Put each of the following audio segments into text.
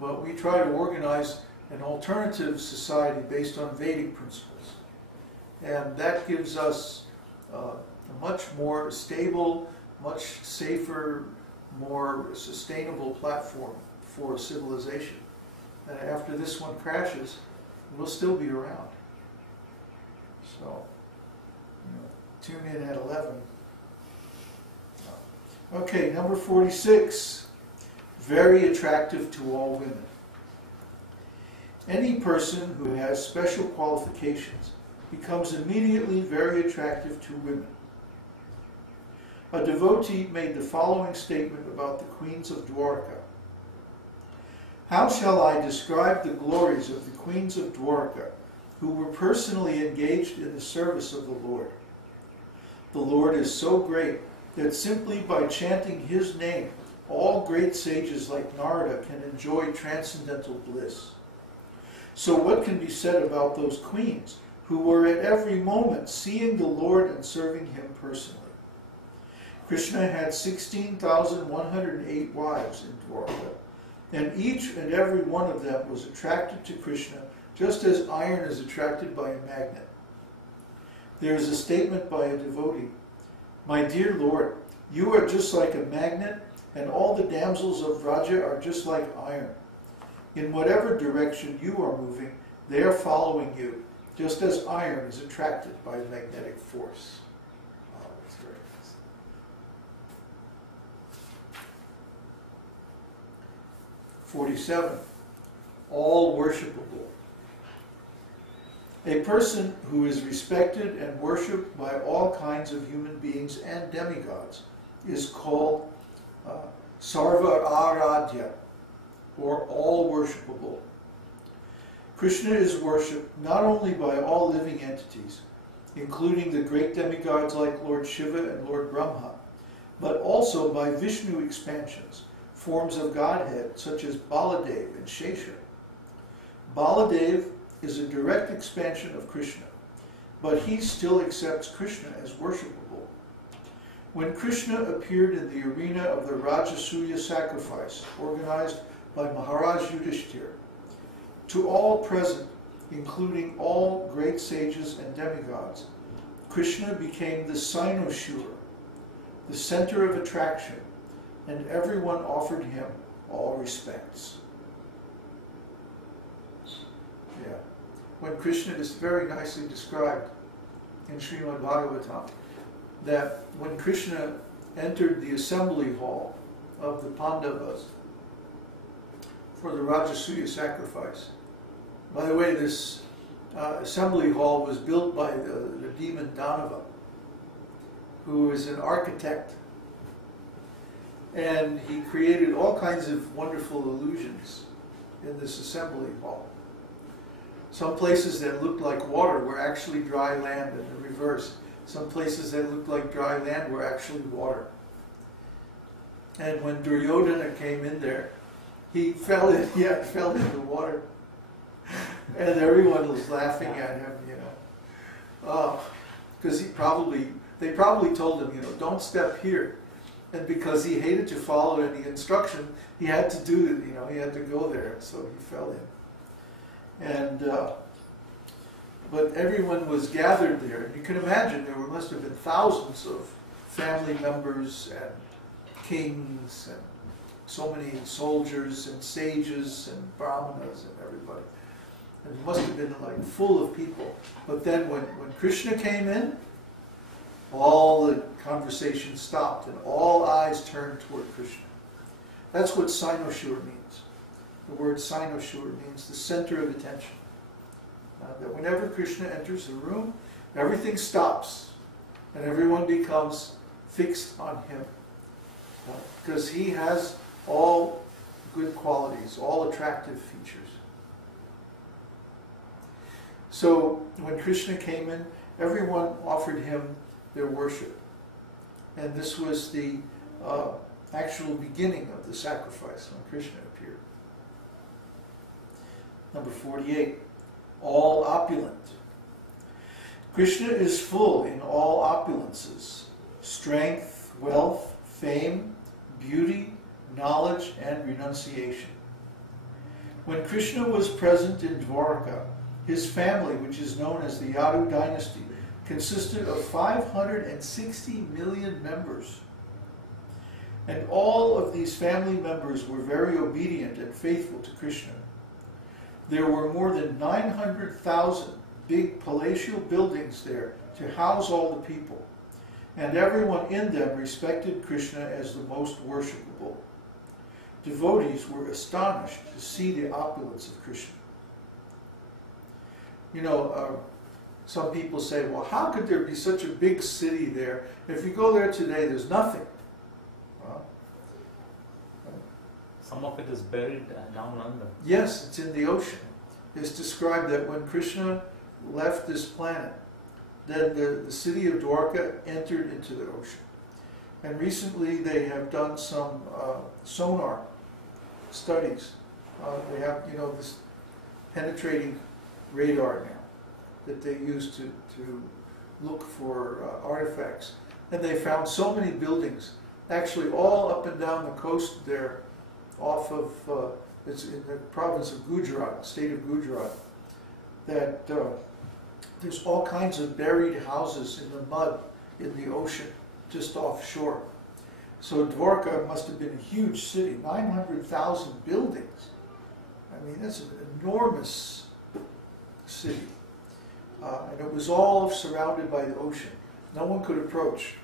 But we try to organize an alternative society based on Vedic principles. And that gives us a much more stable, much safer, more sustainable platform for civilization. And after this one crashes, we'll still be around. So, tune in at 11. Okay, number 46. Very attractive to all women. Any person who has special qualifications becomes immediately very attractive to women. A devotee made the following statement about the queens of Dwarka. How shall I describe the glories of the queens of Dwarka, who were personally engaged in the service of the Lord? The Lord is so great that simply by chanting His name, all great sages like Narada can enjoy transcendental bliss. So what can be said about those queens who were at every moment seeing the Lord and serving Him personally? Krishna had 16,108 wives in Dwarka, and each and every one of them was attracted to Krishna just as iron is attracted by a magnet. There is a statement by a devotee, "My dear Lord, you are just like a magnet, and all the damsels of Vraja are just like iron. In whatever direction you are moving, they are following you, just as iron is attracted by magnetic force." Oh, that's very nice. 47. All-worshipable. A person who is respected and worshipped by all kinds of human beings and demigods is called Sarva Aradhya, or all-worshipable. Krishna is worshipped not only by all living entities, including the great demigods like Lord Shiva and Lord Brahma, but also by Vishnu expansions, forms of Godhead such as Baladev and Shesha. Baladev is a direct expansion of Krishna, but he still accepts Krishna as worshipable. When Krishna appeared in the arena of the Rajasuya sacrifice organized by Maharaj Yudhishthira, to all present, including all great sages and demigods, Krishna became the cynosure, the center of attraction, and everyone offered him all respects. Yeah. When Krishna is very nicely described in Śrīmad-Bhāgavatam, that when Krishna entered the assembly hall of the Pandavas for the Rajasuya sacrifice. By the way, this assembly hall was built by the demon Danava, who is an architect, and he created all kinds of wonderful illusions in this assembly hall. Some places that looked like water were actually dry land, and the reverse. Some places that looked like dry land were actually water. And when Duryodhana came in there, he fell in the water. And everyone was laughing at him, because they probably told him, don't step here. And because he hated to follow any instruction, he had to do it, he had to go there, so he fell in. And but everyone was gathered there. And you can imagine there must have been thousands of family members and kings and so many soldiers and sages and brahmanas and everybody. And it must have been like full of people. But then when Krishna came in, all the conversation stopped and all eyes turned toward Krishna. That's what cynosure means. The word cynosure means the center of attention. That whenever Krishna enters a room, everything stops and everyone becomes fixed on him. Because he has all good qualities, all attractive features. So when Krishna came in, everyone offered him their worship. And this was the actual beginning of the sacrifice when Krishna appeared. Number 48, all-opulent. Krishna is full in all opulences, strength, wealth, fame, beauty, knowledge, and renunciation. When Krishna was present in Dwarka, his family, which is known as the Yadu dynasty, consisted of 560 million members. And all of these family members were very obedient and faithful to Krishna. There were more than 900,000 big palatial buildings there to house all the people, and everyone in them respected Krishna as the most worshipable. Devotees were astonished to see the opulence of Krishna. You know, some people say, well, how could there be such a big city there? If you go there today, there's nothing. Well, some of it is buried down under. yes, it's in the ocean. It's described that when Krishna left this planet, then the city of Dwarka entered into the ocean. And recently they have done some sonar studies. They have, you know, this penetrating radar now that they use to look for artifacts. And they found so many buildings, actually all up and down the coast there, off of, it's in the province of Gujarat, state of Gujarat, that there's all kinds of buried houses in the mud in the ocean, just offshore. So Dwarka must have been a huge city, 900,000 buildings. I mean, that's an enormous city. And it was all surrounded by the ocean. No one could approach.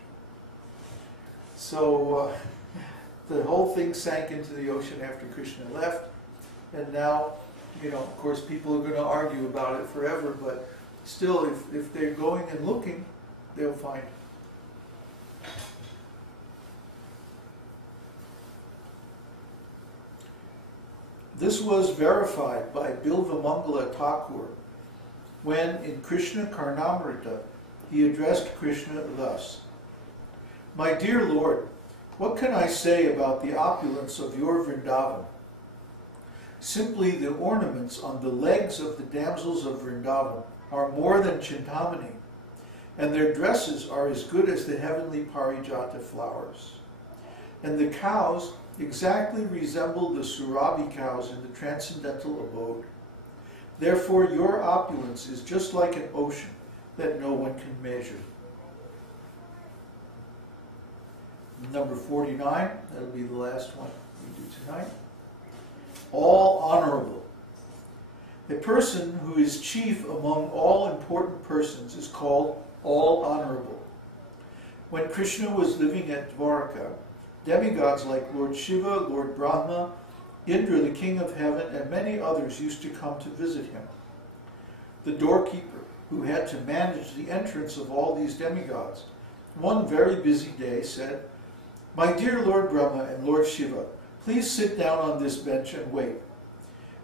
So the whole thing sank into the ocean after Krishna left. And now, you know, of course, people are going to argue about it forever, but still, if they're going and looking, they'll find it. This was verified by Bilvamangala Thakur when, in Caitanya-caritāmṛta, he addressed Krishna thus: "My dear Lord, what can I say about the opulence of your Vrindavan? Simply the ornaments on the legs of the damsels of Vrindavan are more than Chintamani, and their dresses are as good as the heavenly Parijata flowers. And the cows exactly resemble the Surabhi cows in the transcendental abode. Therefore your opulence is just like an ocean that no one can measure." Number 49, that'll be the last one we do tonight. All honorable. A person who is chief among all important persons is called all honorable. When Krishna was living at Dwarka, demigods like Lord Shiva, Lord Brahma, Indra, the king of heaven, and many others used to come to visit him. The doorkeeper, who had to manage the entrance of all these demigods, one very busy day said, "My dear Lord Brahma and Lord Shiva, please sit down on this bench and wait.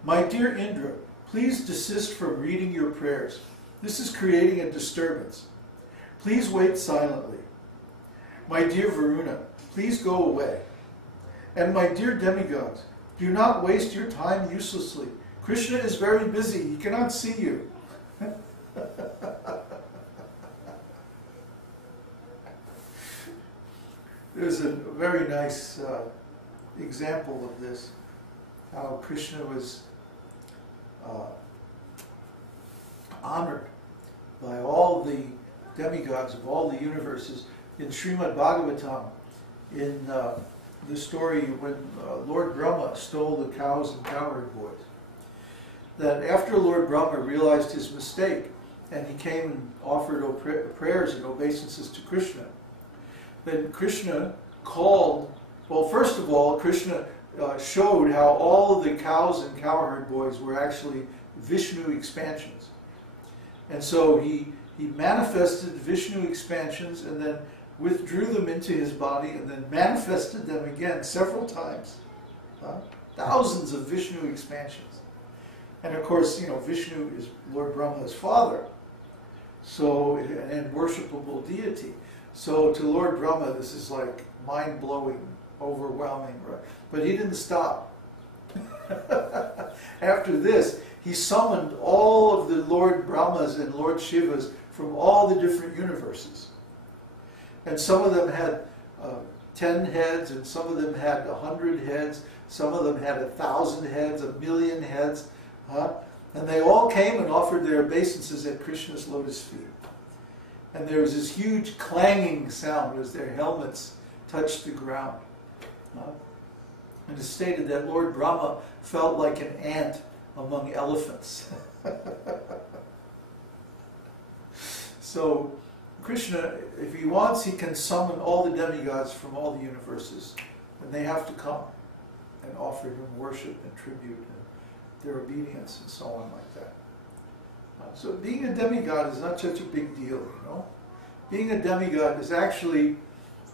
My dear Indra, please desist from reading your prayers. This is creating a disturbance. Please wait silently. My dear Varuna, please go away. And my dear demigods, do not waste your time uselessly. Krishna is very busy. He cannot see you." There's a very nice example of this, how Krishna was honored by all the demigods of all the universes. In Śrīmad-Bhāgavatam, in the story when Lord Brahma stole the cows and cowherd boys, that after Lord Brahma realized his mistake and he came and offered prayers and obeisances to Krishna, then Krishna called, well, first of all, Krishna showed how all of the cows and cowherd boys were actually Vishnu expansions. And so he manifested Vishnu expansions and then withdrew them into his body and then manifested them again several times. Thousands of Vishnu expansions. And of course, you know, Vishnu is Lord Brahma's father, so, and worshipable deity. So to Lord Brahma, this is like mind-blowing, overwhelming, right? But he didn't stop. After this, he summoned all of the Lord Brahmas and Lord Shivas from all the different universes. And some of them had 10 heads, and some of them had 100 heads. Some of them had 1,000 heads, 1,000,000 heads. And they all came and offered their obeisances at Krishna's lotus feet. And there was this huge clanging sound as their helmets touched the ground. And it's stated that Lord Brahma felt like an ant among elephants. So Krishna, if he wants, he can summon all the demigods from all the universes, and they have to come and offer him worship and tribute and their obedience and so on like that. So being a demigod is not such a big deal, you know. Being a demigod is actually,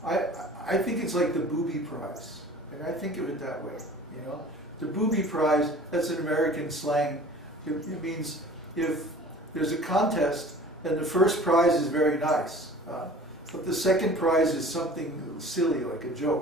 I think it's like the booby prize, and I think of it that way, you know. The booby prize, that's an American slang. It means if there's a contest and the first prize is very nice, but the second prize is something silly like a joke.